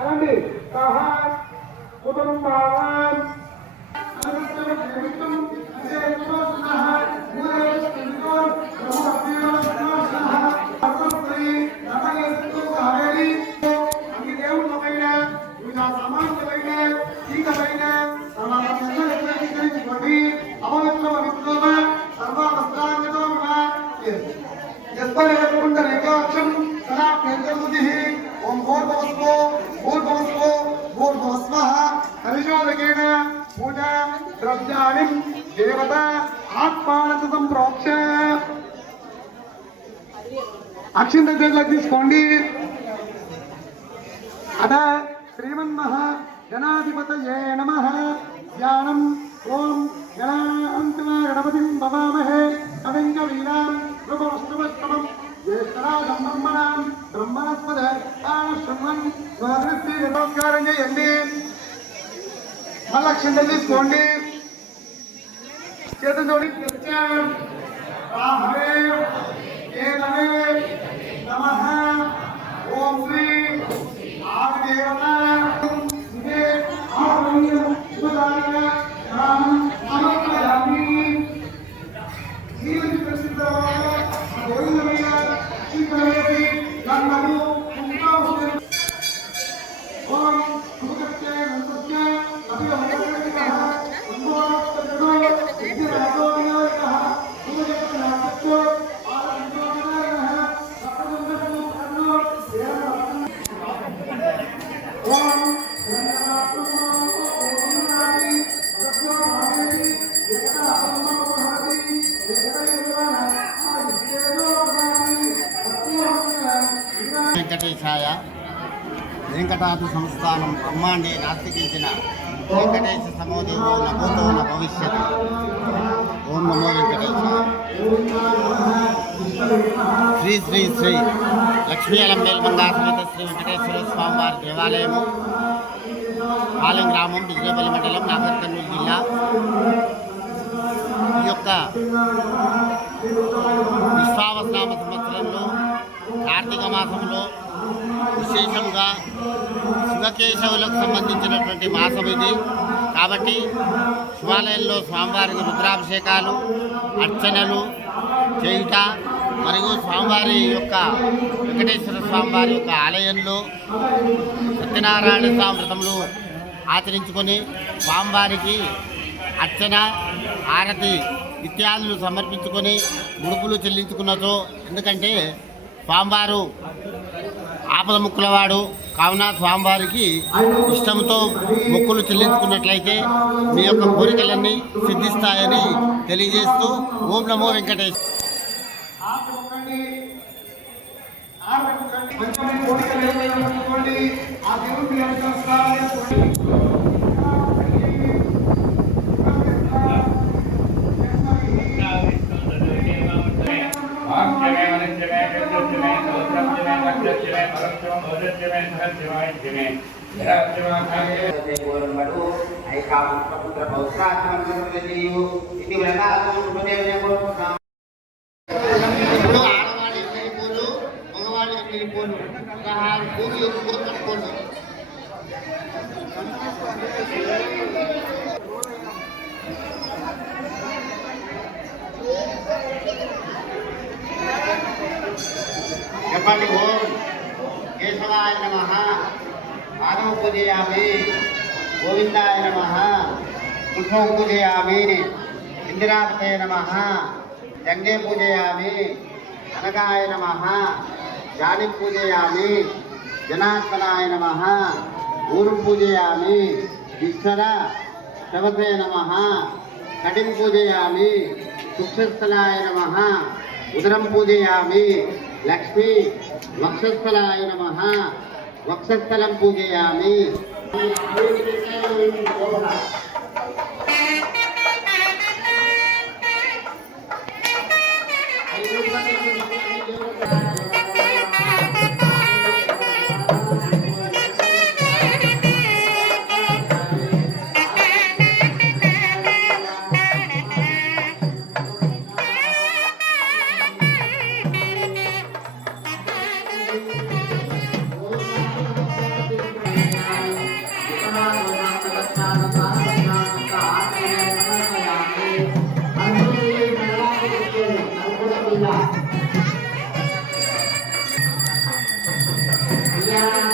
అనండి కహా కుటుంబాన్ అనంతరం జీవితం ఇదే సహ మూలే స్థితితో ప్రభుత్వ సహ అర్థమై నమయస్తు కావేరి అన్ని దేవుళ్ళపైన వివిధ సమాజమైన సీతమైన సర్వమంగళకరంగా అవనత్వ విప్లవ సర్వవస్త్రాంగతో यस्परेकुंडरेकाक्षं सदा केन्द्रबुद्धिः ओम भूर्भुवस्वो भूर्भुवस्वो भूर्भुवस्वः हरिशोदकेन पूजा द्रव्याणि देवता आत्मानंद संप्रोक्ष अक्षिंत చేతులకు తీసుకోండి అద శ్రీమన్మహా గణాధిపతయే నమః ధ్యానం ఓం గణాంతమ గణపతిం భవామహే కవిం కవీనాం ప్రభువస్తమస్తమం జ్యేష్ఠరాజం బ్రహ్మణాం బ్రహ్మణస్పద ఆనశృణ్వన్ స్వరస్తి నమస్కారం చేయండి మల్లక్షంత తీసుకోండి చేతులు జోడించి రాహవే ఏతవే నమః ఓం శ్రీ ఆదిదేవత ఇదే ఆనందం సుధారణ నామం సమర్పయామి జీవిత ప్రసిద్ధమైన గోవిందమైన శ్రీకరేతి గంగను కుంభాహుని ఓం సుఖత్యే నృత్య అభివృద్ధికః ఉన్మోదకః విద్యారోగ్యకః సుజయకః వెంకటేశాయ వెంకటాద్రి సంస్థానం బ్రహ్మాండే నాస్తికించిన వెంకటేశ సమోదేవో నభూతో న భవిష్యత్. ఓం నమో వెంకటేశాయ. శ్రీ శ్రీ శ్రీ లక్ష్మీ అలంబేల్ మంగాసమేత శ్రీ వెంకటేశ్వర స్వామివారి దేవాలయము, పాలెం గ్రామం, బిజిరేపల్లి మండలం, నాగర్ కర్నూలు జిల్లా. ఈ యొక్క విశ్వావసనామ సంవత్సరంలో కార్తీక మాసంలో విశేషంగా శివకేశవులకు సంబంధించినటువంటి మాసం ఇది. కాబట్టి శివాలయంలో స్వామివారికి రుద్రాభిషేకాలు, అర్చనలు చేయుట, మరియు స్వామివారి యొక్క వెంకటేశ్వర స్వామివారి యొక్క ఆలయంలో సత్యనారాయణ స్వామి వ్రతములు ఆచరించుకొని స్వామివారికి అర్చన, ఆరతి ఇత్యాదులు సమర్పించుకొని ముడుపులు చెల్లించుకున్నచో, ఎందుకంటే స్వామివారు ఆపద ముక్కులవాడు కావున స్వామివారికి ఇష్టంతో మొక్కులు చెల్లించుకున్నట్లయితే మీ యొక్క కోరికలన్నీ సిద్ధిస్తాయని తెలియజేస్తూ ఓం నమో వెంకటేశ్వర. చెప్పండి. ఓం కేశవాయ నమః పాదం పూజయామి, గోవిందాయ నమః ముఖం పూజయామి, ఇందిరాపతే నమః జంగే పూజయామి, అనగాయ నమః జాని పూజయామి, జనార్దనాయ నమః ఊరు పూజయామి, ఈశ్వర శవతే నమః కటిం పూజయామి, సుక్షస్థలాయ నమః ఉదరం పూజయామి, లక్ష్మీ వక్షస్థలాయ నమః వక్షస్థలం పూజయామి. Yeah.